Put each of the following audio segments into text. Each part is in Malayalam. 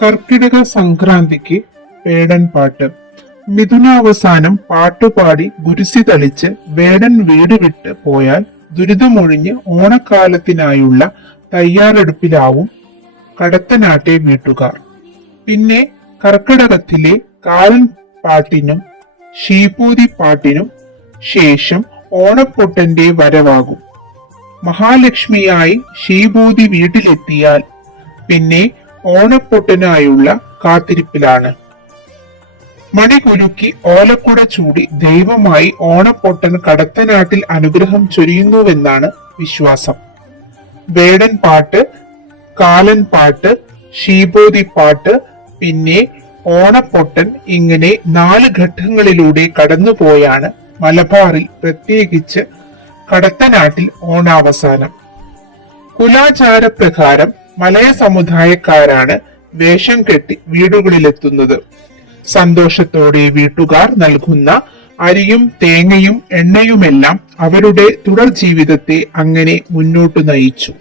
കർക്കിടക സംക്രാന്തിക്ക് വേടൻ പാട്ട്. മിഥുനാവസാനം പാട്ടുപാടി ഗുരുസി തളിച്ച് വേടൻ വീട് വിട്ട് പോയാൽ ദുരിതമൊഴിഞ്ഞ് ഓണക്കാലത്തിനായുള്ള തയ്യാറെടുപ്പിലാവും കടത്തനാട്ടെ വീട്ടുകാർ. പിന്നെ കർക്കിടകത്തിലെ കാലൻ പാട്ടിനും ശീപൂതി പാട്ടിനും ശേഷം ഓണപ്പൊട്ടന്റെ വരവാകും. മഹാലക്ഷ്മിയായി ശീഭൂതി വീട്ടിലെത്തിയാൽ പിന്നെ ഓണപ്പൊട്ടനായുള്ള കാത്തിരിപ്പിലാണ്. മണികുലുക്കി ഓലക്കുട ചൂടി ദൈവമായി ഓണപ്പൊട്ടൻ കടത്തനാട്ടിൽ അനുഗ്രഹം ചൊരിയുന്നുവെന്നാണ് വിശ്വാസം. വേടൻ പാട്ട്, കാലൻ പാട്ട്, ശീഭൂതി പാട്ട്, പിന്നെ ഓണപ്പൊട്ടൻ, ഇങ്ങനെ 4 ഘട്ടങ്ങളിലൂടെ കടന്നുപോയാണ് മലബാറിൽ പ്രത്യേകിച്ച് കടത്തനാട്ടിൽ ഓണാവസാനം. കുലാചാരപ്രകാരം മലയ സമുദായക്കാരാണ് വേഷം കെട്ടി വീടുകളിലെത്തുന്നത്. സന്തോഷത്തോടെ വീട്ടുകാർ നൽകുന്ന അരിയും തേങ്ങയും എണ്ണയുമെല്ലാം അവരുടെ തുടർ ജീവിതത്തെ അങ്ങനെ മുന്നോട്ട് നയിച്ചു.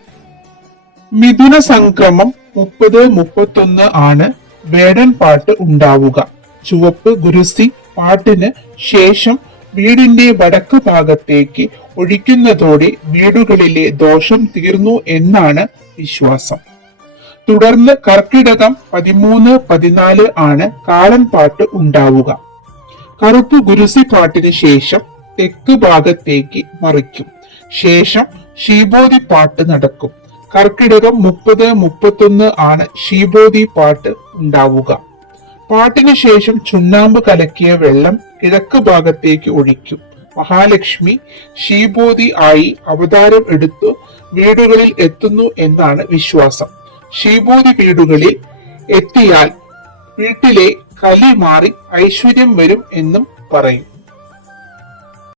മിഥുന സംക്രമം 30-31 ആണ് വേടൻ പാട്ട് ഉണ്ടാവുക. ചുവപ്പ് ഗുരുസി പാട്ടിന് ശേഷം വീടിന്റെ വടക്ക് ഭാഗത്തേക്ക് ഒഴിക്കുന്നതോടെ വീടുകളിലെ ദോഷം തീർന്നു എന്നാണ് വിശ്വാസം. തുടർന്ന് കർക്കിടകം 13-14 ആണ് കാലൻ പാട്ട് ഉണ്ടാവുക. കറുപ്പ് ഗുരുസി പാട്ടിന് ശേഷം തെക്ക് ഭാഗത്തേക്ക് മറിക്കും. ശേഷം ശീഭൂതി പാട്ട് നടക്കും. കർക്കിടകം 30-31 ആണ് ശീഭൂതി പാട്ട് ഉണ്ടാവുക. പാട്ടിന് ശേഷം ചുണ്ണാമ്പ് കലക്കിയ വെള്ളം കിഴക്ക് ഭാഗത്തേക്ക് ഒഴിക്കും. മഹാലക്ഷ്മി ശീഭൂതി ആയി അവതാരം എടുത്തു വീടുകളിൽ എത്തുന്നു എന്നാണ് വിശ്വാസം. ശീഭൂതി വീടുകളിൽ എത്തിയാൽ വീട്ടിലെ കലി മാറി ഐശ്വര്യം വരും എന്നും പറയും.